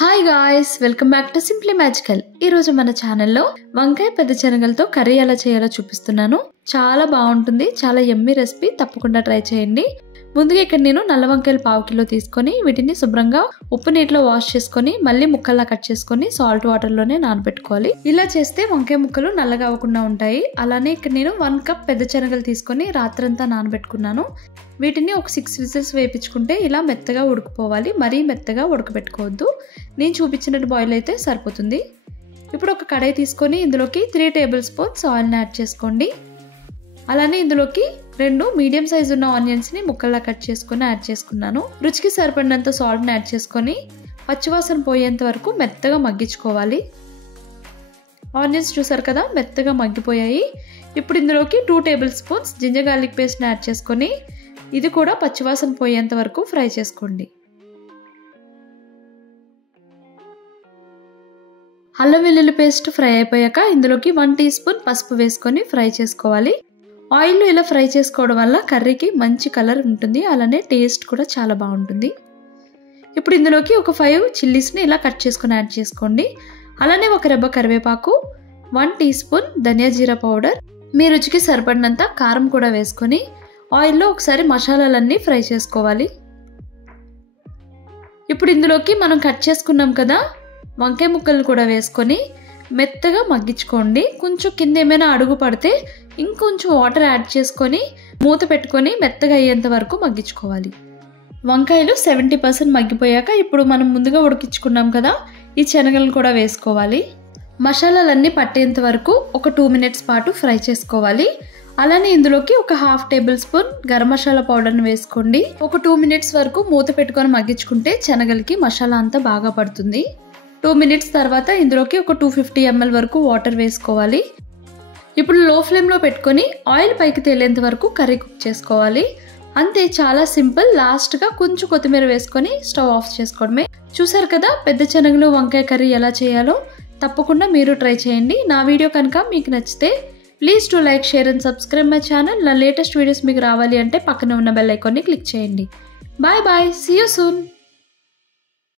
Hi guys, welcome back to simply magical. ఈ రోజు మన ఛానల్లో వంకాయ పెద్ద శనగలతో కర్రీ ఎలా చేయాలో చూపిస్తున్నాను. చాలా బాగుంటుంది, చాలా యమ్మీ రెసిపీ. తప్పకుండా ట్రై చేయండి. ముందుగా ఇక్కడ నేను నల్ల వంకాయలు 1/2 కిలో తీసుకొని వీటిని శుభ్రంగా ఉప్పు నీటిలో వాష్ చేసుకొని మళ్ళీ ముక్కల్లా కట్ చేసుకొని సాల్ట్ వాటర్లోనే నానబెట్టుకోవాలి. ఇలా చేస్తే వంకాయ ముక్కలు నల్లగా అవ్వకుండా ఉంటాయి. అలానే ఇక్కడ నేను 1 కప్ పెద్ద శనగలు తీసుకొని రాత్రంతా నానబెట్టుకున్నాను. వీటిని ఒక 6 విజిల్స్ వేయించుకుంటే ఇలా మెత్తగా ఉడికిపోవాలి. మరీ మెత్తగా ఉడకబెట్టుకోవద్దు. నేను చూపించినట్టు బాయిల్ అయితే సరిపోతుంది. ఇప్పుడు ఒక కడాయి తీసుకొని ఇందులోకి 3 టేబుల్ స్పూన్స్ ఆయిల్ని యాడ్ చేసుకోండి. అలానే ఇందులోకి 2 మీడియం సైజు ఉన్న ఆనియన్స్ని ముక్కల్లా కట్ చేసుకొని యాడ్ చేసుకున్నాను. రుచికి సరిపడినంత సాల్ట్ని యాడ్ చేసుకొని పచ్చివాసన పోయేంత వరకు మెత్తగా మగ్గించుకోవాలి. ఆనియన్స్ చూసారు కదా, మెత్తగా మగ్గిపోయాయి. ఇప్పుడు ఇందులోకి 2 టేబుల్ స్పూన్స్ జింజర్ గార్లిక్ పేస్ట్ని యాడ్ చేసుకొని ఇది కూడా పచ్చివాసన పోయేంత వరకు ఫ్రై చేసుకోండి. అల్లం వెల్లుల్లి పేస్ట్ ఫ్రై అయిపోయాక ఇందులోకి 1 టీ స్పూన్ పసుపు వేసుకొని ఫ్రై చేసుకోవాలి. ఆయిల్లో ఇలా ఫ్రై చేసుకోవడం వల్ల కర్రీకి మంచి కలర్ ఉంటుంది. అలానే టేస్ట్ కూడా చాలా బాగుంటుంది. ఇప్పుడు ఇందులోకి ఒక 5 చిల్లీస్ని ఇలా కట్ చేసుకొని యాడ్ చేసుకోండి. అలానే ఒక రెబ్బ కరివేపాకు, 1 టీ స్పూన్ ధనియా జీరా పౌడర్, మీ రుచికి సరిపడినంత కారం కూడా వేసుకొని ఆయిల్లో ఒకసారి మసాలాలన్నీ ఫ్రై చేసుకోవాలి. ఇప్పుడు ఇందులోకి మనం కట్ చేసుకున్నాం కదా వంకాయ ముక్కలు కూడా వేసుకొని మెత్తగా మగ్గించుకోండి. కొంచెం కింద ఏమైనా అడుగు పడితే ఇంకొంచెం వాటర్ యాడ్ చేసుకొని మూత పెట్టుకొని మెత్తగా అయ్యేంత వరకు మగ్గించుకోవాలి. వంకాయలు 70% మగ్గిపోయాక ఇప్పుడు మనం ముందుగా ఉడికించుకున్నాం కదా ఈ శనగలను కూడా వేసుకోవాలి. మసాలాలన్నీ పట్టేంత వరకు ఒక 2 మినిట్స్ పాటు ఫ్రై చేసుకోవాలి. అలానే ఇందులోకి ఒక 1/2 టేబుల్ స్పూన్ గరం మసాలా పౌడర్ని వేసుకోండి. ఒక 2 మినిట్స్ వరకు మూత పెట్టుకొని మగ్గించుకుంటే శనగలకి మసాలా అంతా బాగా పడుతుంది. 2 మినిట్స్ తర్వాత ఇందులోకి ఒక 250 ml వరకు వాటర్ వేసుకోవాలి. ఇప్పుడు లో ఫ్లేమ్లో పెట్టుకొని ఆయిల్ పైకి తేలేంత వరకు కర్రీ కుక్ చేసుకోవాలి. అంతే, చాలా సింపుల్. లాస్ట్గా కొంచెం కొత్తిమీర వేసుకొని స్టవ్ ఆఫ్ చేసుకోవడమే. చూసారు కదా పెద్ద శనగలు వంకాయ కర్రీ ఎలా చేయాలో. తప్పకుండా మీరు ట్రై చేయండి. నా వీడియో కనుక మీకు నచ్చితే please to like, share and subscribe my channel. నా లేటెస్ట్ వీడియోస్ మీకు రావాలి అంటే పక్కన ఉన్న బెల్ ఐకాన్ని క్లిక్ చేయండి. Bye bye, see you soon.